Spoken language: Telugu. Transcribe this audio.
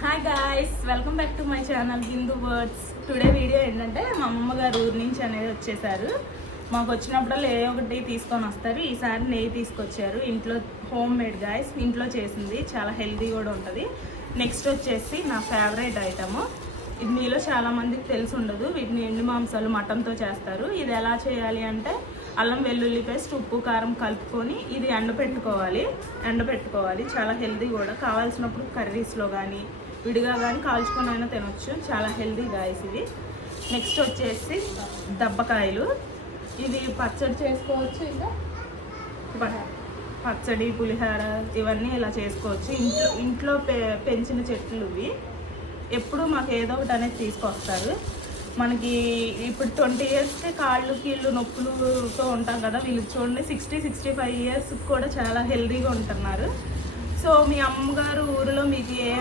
Hi guys, welcome back to my channel Bindu words. Today video ఏంటంటే మా అమ్మమ్మ గారు ఊరి నుంచి అనేది వచ్చేసారు. మాకు వచ్చినప్పుడల్లా ఏ ఒకటి తీసుకొని వస్తారు. ఈసారి నెయ్యి తీసుకొచ్చారు. ఇంట్లో హోమ్ మేడ్ గాయ్స్, ఇంట్లో చేసింది, చాలా హెల్తీ కూడా ఉంటుంది. నెక్స్ట్ వచ్చేసి నా ఫేవరెట్ ఐటము. ఇది మీలో చాలామందికి తెలిసి ఉండదు. వీటిని ఎండు మాంసాలు మటన్తో చేస్తారు. ఇది ఎలా చేయాలి అంటే అల్లం వెల్లుల్లి పేస్ట్, ఉప్పు కారం కలుపుకొని ఇది ఎండబెట్టుకోవాలి. చాలా హెల్తీ కూడా. కావాల్సినప్పుడు కర్రీస్లో కానీ విడిగా కానీ కాల్చుకొని అయినా తినొచ్చు. చాలా హెల్తీ గాయస్ ఇది. నెక్స్ట్ వచ్చేసి దబ్బకాయలు. ఇది పచ్చడి చేసుకోవచ్చు. ఇంకా పచ్చడి, పులిహోర ఇవన్నీ ఇలా చేసుకోవచ్చు. ఇంట్లో పెంచిన చెట్లు ఇవి. ఎప్పుడు మాకు ఏదో ఒకటి అనేది తీసుకొస్తారు. మనకి ఇప్పుడు 20 ఇయర్స్కి కాళ్ళు కీళ్ళు నొప్పులతో ఉంటాం కదా. వీళ్ళకి చూడండి 60-65 ఇయర్స్ కూడా చాలా హెల్తీగా ఉంటున్నారు. సో మీ అమ్మగారు ఊరిలో మీకు ఏ